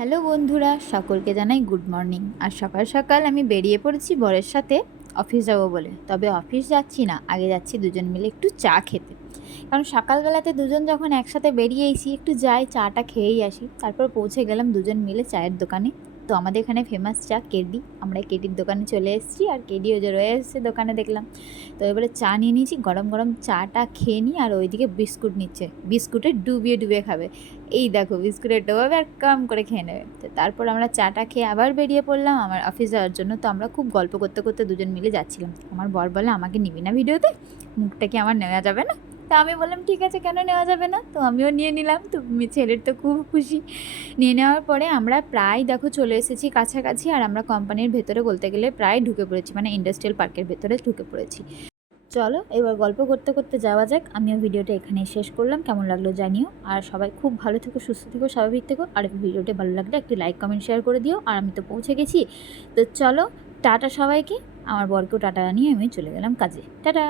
Hello বন্ধুরা, সকলকে জানাই গুড মর্নিং। আর সকাল সকাল আমি বেরিয়ে পড়েছি বরের সাথে অফিস যাব বলে। তবে অফিস যাচ্ছি না, আগে যাচ্ছি দুজন মিলে একটু চা খেতে। কারণ সকালবেলাতে দুজন যখন একসাথে বেরিয়েছি, একটু যাই চাটা খেয়েই আসি। তারপর পৌঁছে গেলাম দুজন মিলে চায়ের দোকানে। তো আমাদের এখানে ফেমাস চা কেডি, আমরা কেডির দোকানে চলে এসেছি। আর কেডিও যে রয়ে এসেছে দোকানে দেখলাম। তো এবারে চা নিয়ে নিয়েছি, গরম গরম চাটা খেয়ে নিই। আর ওইদিকে বিস্কুট নিচ্ছে, বিস্কুটে ডুবিয়ে ডুবিয়ে খাবে। এই দেখো বিস্কুটের ডোবাবে আর কাম করে খেয়ে নেবে। তো তারপর আমরা চাটা খেয়ে আবার বেরিয়ে পড়লাম আমার অফিস যাওয়ার জন্য। তো আমরা খুব গল্প করতে করতে দুজন মিলে যাচ্ছিলাম। আমার বর বলে, আমাকে নিবি না ভিডিওতে? মুখটা কি আমার নেওয়া যাবে না? তা আমি বললাম ঠিক আছে, কেন নেওয়া যাবে না। তো আমিও নিয়ে নিলাম। তো ছেলের তো খুব খুশি। নিয়ে নেওয়ার পরে আমরা প্রায় দেখো চলে এসেছি কাছাকাছি। আর আমরা কোম্পানির ভেতরে বলতে গেলে প্রায় ঢুকে পড়েছি, মানে ইন্ডাস্ট্রিয়াল পার্কের ভেতরে ঢুকে পড়েছি। চলো এবার গল্প করতে করতে যাওয়া যাক। আমিও ভিডিওটা এখানেই শেষ করলাম। কেমন লাগলো জানিও। আর সবাই খুব ভালো থেকো, সুস্থ থেকো, স্বাভাবিক থেকো। আর ভিডিওটা ভালো লাগলে একটি লাইক কমেন্ট শেয়ার করে দিও। আর আমি তো পৌঁছে গেছি। তো চলো টাটা সবাইকে। আমার বরকেও টাটা নিয়ে আমি চলে গেলাম কাজে। টাটা।